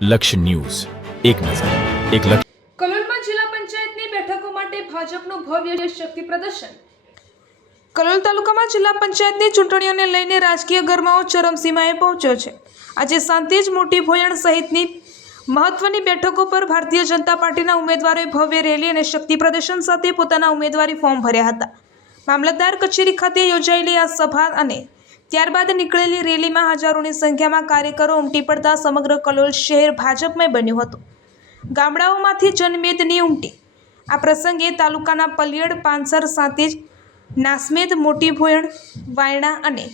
લક્ષ્ય ન્યૂઝ, એક નજર, એક લક્ષ્ય. કલોલમાં જિલ્લા પંચાયતની બેઠકો માટે ભાજપનું ભવ્ય શક્તિ પ્રદર્શન. કલોલ તાલુકામાં જિલ્લા પંચાયતની ચૂંટણીઓને લઈને રાજકીય ગરમાવો ચરમસીમાએ પહોંચ્યો છે. આજે સાંતેજ, મોટી ભોયણ સહિતની મહત્વની બેઠકો પર ભારતીય જનતા પાર્ટીના ઉમેદવારોએ ભવ્ય રેલી અને શક્તિ પ્રદર્શન સાથે પોતાના ઉમેદવારી ફોર્મ ભર્યા હતા. મામલતદાર કચેરી ખાતે યોજાયેલી આ સભા અને ત્યારબાદ નીકળેલી રેલીમાં હજારોની સંખ્યામાં કાર્યકરો ઉમટી પડતા સમગ્ર કલોલ શહેર ભાજપમય બન્યું હતું. ગામડાઓમાંથી જનમેદની ઉમટી. આ પ્રસંગે તાલુકાના પલિયડ, પાંસર, સાંતેજ, નાસમેદ, મોટી ભોયણ, વાયણા અને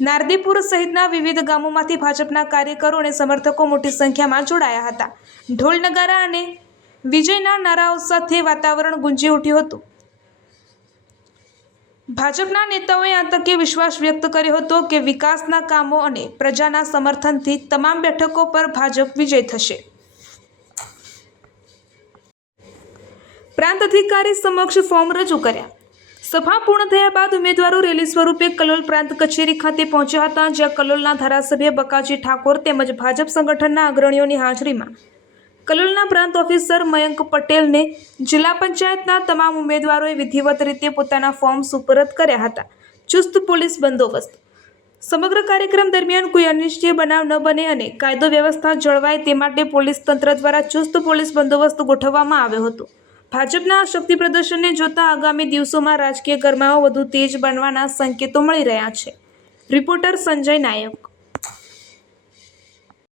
નારદીપુર સહિતના વિવિધ ગામોમાંથી ભાજપના કાર્યકરો અને સમર્થકો મોટી સંખ્યામાં જોડાયા હતા. ઢોલ, નગારા અને વિજયના નારાઓ સાથે વાતાવરણ ગુંજી ઉઠ્યું હતું. ભાજપના નેતાઓએ આ તકે વિશ્વાસ વ્યક્ત કર્યો હતો કે વિકાસના કામો અને પ્રજાના સમર્થનથી તમામ બેઠકો પર ભાજપ વિજય થશે. પ્રાંત અધિકારી સમક્ષ ફોર્મ રજૂ કર્યા. સભા પૂર્ણ થયા બાદ ઉમેદવારો રેલી સ્વરૂપે કલોલ પ્રાંત કચેરી ખાતે પહોંચ્યા હતા, જ્યાં કલોલના ધારાસભ્ય બકાજી ઠાકોર તેમજ ભાજપ સંગઠનના અગ્રણીઓની હાજરીમાં કલોલના પ્રાંત ઓફિસર મયંક પટેલને જિલ્લા પંચાયતના તમામ ઉમેદવારોએ વિધિવત રીતે પોતાના ફોર્મ સુપરત કર્યા હતા. ચુસ્ત પોલીસ બંદોબસ્ત. સમગ્ર કાર્યક્રમ દરમિયાન કોઈ અનિચ્છનીય બનાવ ન બને અને કાયદો વ્યવસ્થા જળવાય તે માટે પોલીસ તંત્ર દ્વારા ચુસ્ત પોલીસ બંદોબસ્ત ગોઠવવામાં આવ્યો હતો. ભાજપના શક્તિ પ્રદર્શનને જોતા આગામી દિવસોમાં રાજકીય ગરમાવો વધુ તેજ બનવાના સંકેતો મળી રહ્યા છે. રિપોર્ટર સંજય નાયક.